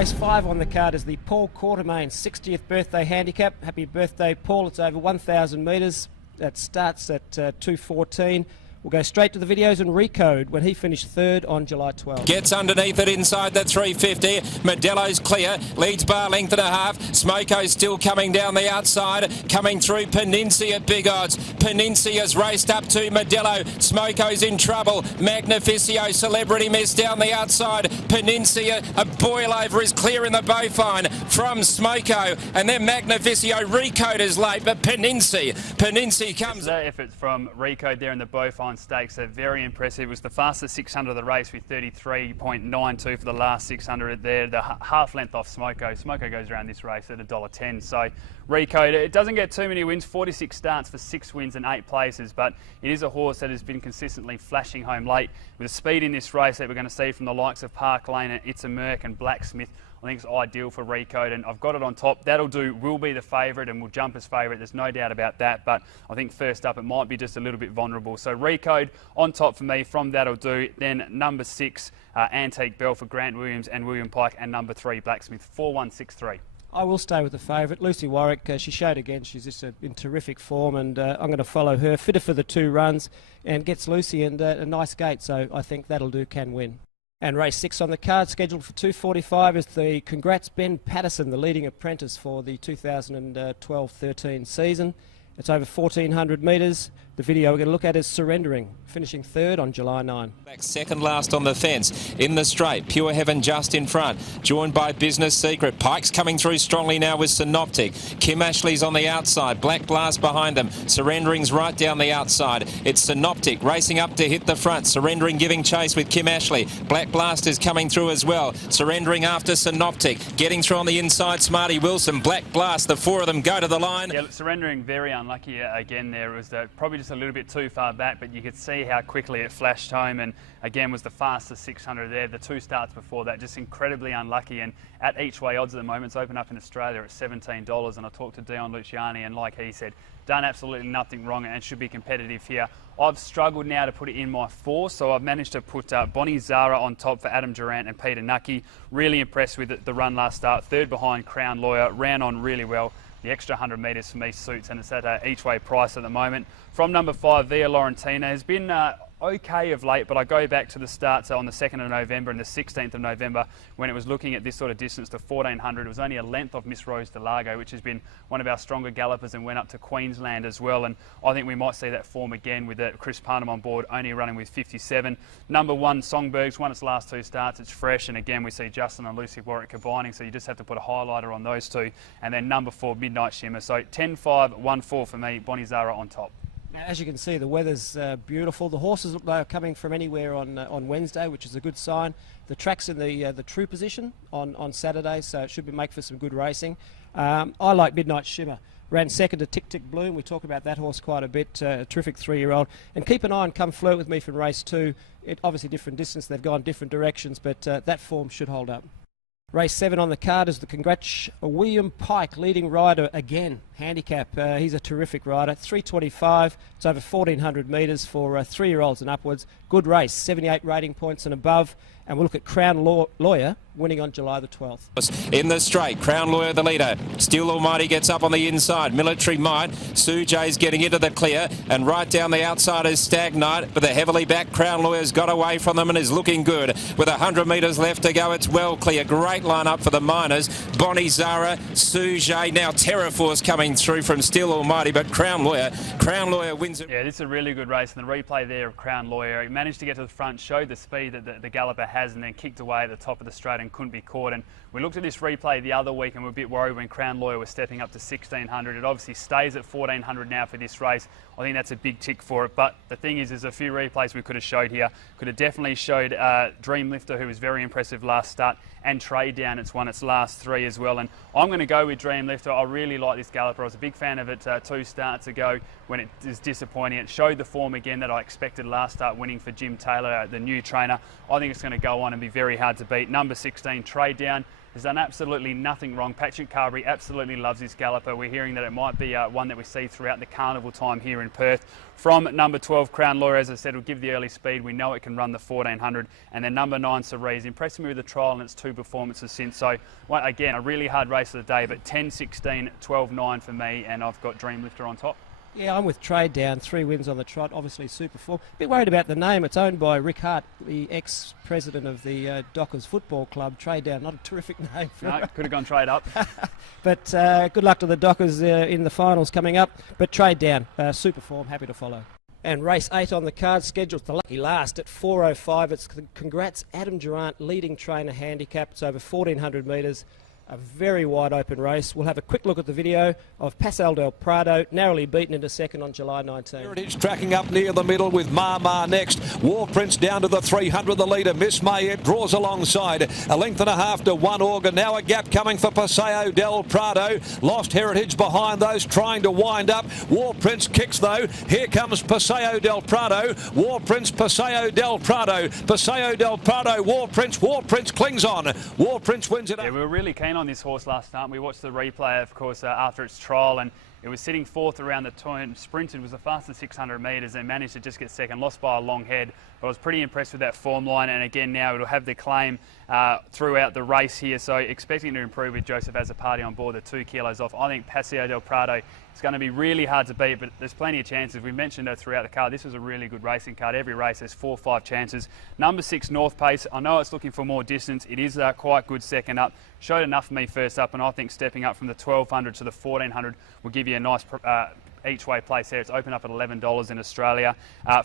Race 5 on the card is the Paul Quartermain 60th birthday handicap. Happy birthday, Paul. It's over 1,000 metres. That starts at 2:14. We'll go straight to the videos and Recode when he finished third on July 12. Gets underneath it inside the 350. Modello's clear. Leads bar length and a half. Smoko's still coming down the outside. Coming through Peninsula at big odds. Peninsula's raced up to Modello. Smoko's in trouble. Magnificio Celebrity Miss down the outside. Peninsula, a boil over is clear in the bowfine from Smoko. And then Magnificio. Recode is late, but Peninsula comes. The efforts from Recode there in the bowfine stakes are very impressive. It was the fastest 600 of the race with 33.92 for the last 600 there. The half length off Smoko. Smoko goes around this race at $1.10. So Recode, it doesn't get too many wins, 46 starts for 6 wins and 8 places, but it is a horse that has been consistently flashing home late with the speed in this race that we're going to see from the likes of Park Lane and It's a Merc and Blacksmith. I think it's ideal for Recode, and I've got it on top. That'll do, will be the favourite and will jump as favourite. There's no doubt about that, but I think first up it might be just a little bit vulnerable. So Recode on top for me from That'll Do. Then number 6, Antique Bell for Grant Williams and William Pike, and number 3, Blacksmith, 4-1-6-3. I will stay with the favourite, Lucy Warwick. She showed again she's just in terrific form, and I'm going to follow her. Fitter for the 2 runs and gets Lucy and a nice gate, so I think That'll Do can win. And race 6 on the card, scheduled for 2:45, is the Congrats Ben Patterson, the leading apprentice for the 2012-13 season. It's over 1,400 metres. The video we're going to look at is Surrendering, finishing third on July 9. Back second last on the fence. In the straight, Pure Heaven just in front. Joined by Business Secret. Pike's coming through strongly now with Synoptic. Kim Ashley's on the outside. Black Blast behind them. Surrendering's right down the outside. It's Synoptic racing up to hit the front. Surrendering giving chase with Kim Ashley. Black Blast is coming through as well. Surrendering after Synoptic. Getting through on the inside, Smarty Wilson. Black Blast, the 4 of them go to the line. Yeah, Surrendering very unlucky again there. It was probably just a little bit too far back, but you could see how quickly it flashed home, and again was the fastest 600 there. The 2 starts before that, just incredibly unlucky, and at each way odds at the moment, it's open up in Australia at $17, and I talked to Dion Luciani, and like he said, done absolutely nothing wrong and should be competitive here. I've struggled now to put it in my 4, so I've managed to put Bonnie Zara on top for Adam Durant and Peter Nucky. Really impressed with the run last start. Third behind Crown Lawyer, ran on really well. The extra 100 metres for me suits, and it's at each way price at the moment. From number 5, Via Laurentina has been okay of late, but I go back to the starts on the 2nd of November and the 16th of November when it was looking at this sort of distance to 1,400. It was only a length of Miss Rose DeLargo, which has been one of our stronger gallopers, and went up to Queensland as well. And I think we might see that form again with Chris Parnham on board, only running with 57. Number 1, Songberg's won its last 2 starts. It's fresh, and again we see Justin and Lucy Warwick combining, so you just have to put a highlighter on those 2. And then number 4, Midnight Shimmer. So 10-5-1-4 for me, Bonnie Zara on top. Now, as you can see, the weather's beautiful. The horses look like they're coming from anywhere on Wednesday, which is a good sign. The track's in the true position on Saturday, so it should make for some good racing. I like Midnight Shimmer. Ran second to Tick Tick Bloom. We talk about that horse quite a bit. A terrific 3-year-old. And keep an eye on Come Flirt With Me from race 2. Obviously different distance. They've gone different directions, but that form should hold up. Race 7 on the card is the Congrats William Pike, leading rider again, handicap. He's a terrific rider. 3:25. It's over 1,400 metres for 3-year-olds and upwards. Good race, 78 rating points and above. And we'll look at Crown Lawyer winning on July the 12th. In the straight, Crown Lawyer the leader. Still Almighty gets up on the inside. Military Might. Sujay's getting into the clear, and right down the outside is Stag Knight, but the heavily backed Crown Lawyer's got away from them and is looking good. With 100 metres left to go, it's well clear. Great line-up for the Miners. Bonnie Zara, Sujay, now Terraforce coming through from Still Almighty, but Crown Lawyer wins it. Yeah, this is a really good race, and the replay there of Crown Lawyer, he managed to get to the front, showed the speed that the galloper has, and then kicked away at the top of the straight and couldn't be caught. And we looked at this replay the other week and we're a bit worried when Crown Lawyer was stepping up to 1,600. It obviously stays at 1,400 now for this race. I think that's a big tick for it. But the thing is, there's a few replays we could have showed here. Could have definitely showed Dreamlifter, who was very impressive last start, and Trade Down. It's won its last 3 as well. And I'm going to go with Dreamlifter. I really like this galloper. I was a big fan of it 2 starts ago when it was disappointing. It showed the form again that I expected last start, winning for Jim Taylor, the new trainer. I think it's going to go on and be very hard to beat. Number 6. 16, Trade Down, has done absolutely nothing wrong. Patrick Carberry absolutely loves this galloper. We're hearing that it might be one that we see throughout the carnival time here in Perth. From number 12, Crown Lawyer, as I said, will give the early speed. We know it can run the 1400. And then number 9, Cerise, impressing me with the trial and its 2 performances since. So, well, again, a really hard race of the day, but 10, 16, 12, 9 for me, and I've got Dreamlifter on top. Yeah, I'm with Trade Down, 3 wins on the trot, obviously super form. A bit worried about the name. It's owned by Rick Hart, the ex-president of the Dockers Football Club. Trade Down, not a terrific name. No, could have gone Trade Up. But good luck to the Dockers in the finals coming up. But Trade Down, super form, happy to follow. And race 8 on the card, scheduled the lucky last at 4:05. It's congrats Adam Durant, leading trainer handicap. It's over 1,400 metres. A very wide open race. We'll have a quick look at the video of Paseo del Prado, narrowly beaten into second on July 19. Heritage tracking up near the middle with Mama next. War Prince down to the 300, the leader. Miss Mayette draws alongside. A length and a half to 1 Organ. Now a gap coming for Paseo del Prado. Lost Heritage behind those, trying to wind up. War Prince kicks though. Here comes Paseo del Prado. War Prince, Paseo del Prado. Paseo del Prado, War Prince clings on. War Prince wins it. Yeah, we were really keen on this horse last night. We watched the replay, of course, after its trial, and it was sitting 4th around the turn. Sprinted, was the fastest 600 metres and managed to just get second. Lost by a long head, but I was pretty impressed with that form line. And again, now it'll have the claim throughout the race here. So expecting to improve with Joseph as a party on board, the 2 kilos off. I think Paseo del Prado is going to be really hard to beat, but there's plenty of chances. We mentioned it throughout the card. This was a really good racing card. Every race has 4 or 5 chances. Number 6, North Pace. I know it's looking for more distance. It is quite good second up. Showed enough for me first up, and I think stepping up from the 1,200 to the 1,400 will give you a nice each way place there. It's open up at $11 in Australia.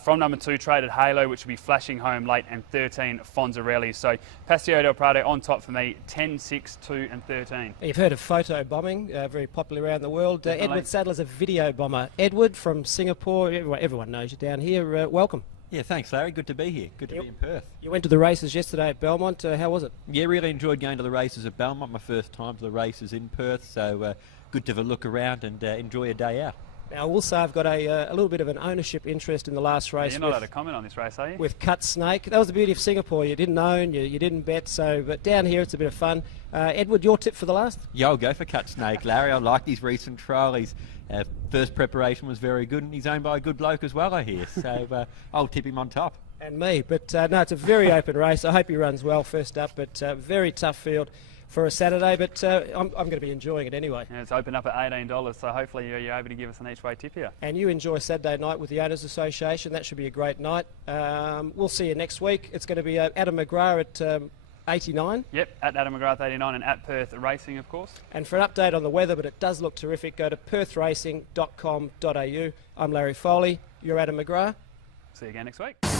From number 2, Traded Halo, which will be flashing home late, and 13, Fonzarelli. So Paseo del Prado on top for me, 10, 6, 2 and 13. You've heard of photo bombing, very popular around the world. Edward Sadler's a video bomber. Edward from Singapore, everyone knows you down here. Welcome. Yeah, thanks, Larry. Good to be here. Good to be in Perth. You went to the races yesterday at Belmont. How was it? Yeah, really enjoyed going to the races at Belmont. My first time to the races in Perth, so good to have a look around and enjoy a day out. Now, I will say I've got a little bit of an ownership interest in the last race. You're not allowed to comment on this race, are you? With Cut Snake. That was the beauty of Singapore. You didn't own, you didn't bet, but down here it's a bit of fun. Edward, your tip for the last? Yeah, I'll go for Cut Snake, Larry. I like his recent trial. His first preparation was very good, and he's owned by a good bloke as well, I hear. So I'll tip him on top. And me. But no, it's a very open race. I hope he runs well first up, but very tough field for a Saturday, but I'm going to be enjoying it anyway. And it's open up at $18, so hopefully you're able to give us an each way tip here. And you enjoy Saturday night with the Owners Association. That should be a great night. We'll see you next week. It's going to be Adam McGrath at 89. Yep, at Adam McGrath 89 and at Perth Racing, of course. And for an update on the weather, but it does look terrific, go to perthracing.com.au. I'm Larry Foley. You're Adam McGrath. See you again next week.